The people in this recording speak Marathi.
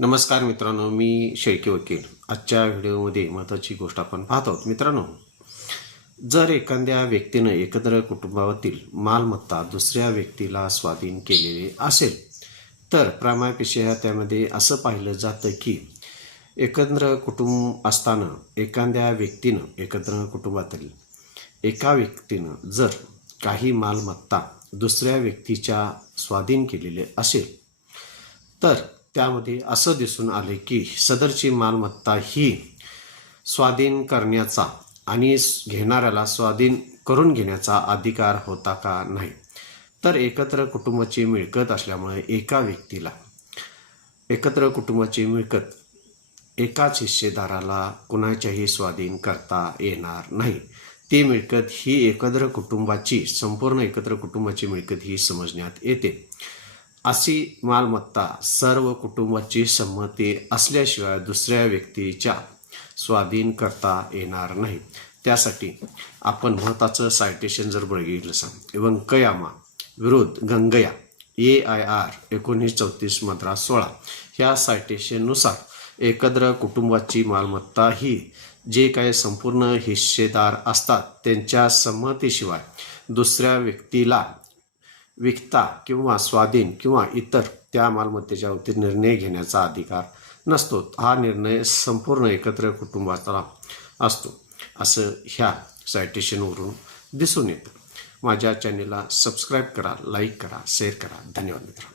नमस्कार मित्रांनो, मी शेळके वकील. आजच्या व्हिडिओमध्ये महत्त्वाची गोष्ट आपण पाहत आहोत. मित्रांनो, जर एखाद्या व्यक्तीनं एकत्र कुटुंबातील मालमत्ता दुसऱ्या व्यक्तीला स्वाधीन केलेली असेल तर प्रामाणिकपणे त्यामध्ये असं पाहिलं जातं की एकत्र कुटुंब असताना एखाद्या व्यक्तीनं एकत्र कुटुंबातील एका व्यक्तीनं जर काही मालमत्ता दुसऱ्या व्यक्तीच्या स्वाधीन केलेले असेल तर त्यामध्ये असं दिसून आले की सदरची मालमत्ता ही स्वाधीन करण्याचा आणि घेणाऱ्याला स्वाधीन करून घेण्याचा अधिकार होता का नाही. तर एकत्र कुटुंबाची मिळकत असल्यामुळे एका व्यक्तीला एकत्र कुटुंबाची मिळकत एकाच हिस्सेदाराला कुणाच्याही स्वाधीन करता येणार नाही. ती मिळकत ही एकत्र कुटुंबाची संपूर्ण एकत्र कुटुंबाची मिळकत ही समजण्यात येते. अशी मालमत्ता सर्व कुटुंबाची संमती असल्याशिवाय दुसऱ्या व्यक्तीच्या स्वाधीन करता येणार नाही. त्यासाठी आपण महत्त्वाचं सायटेशन जर बघितलं वंकयामा विरुद्ध गंगया AIR 1934 मद्रास 16 ह्या सायटेशननुसार एकत्र कुटुंबाची मालमत्ता ही जे काही संपूर्ण हिस्सेदार असतात त्यांच्या संमतीशिवाय दुसऱ्या व्यक्तीला विकता किंवा स्वाधीन किंवा इतर त्या मालमत्तेच्या बाबतीत निर्णय घेण्याचा अधिकार नसतो. हा निर्णय संपूर्ण एकत्र कुटुंबाचा असतो असं ह्या सायटेशनवरून दिसून येतं. माझ्या चॅनेलला सबस्क्राईब करा, लाईक करा, शेअर करा. धन्यवाद मित्रांनो.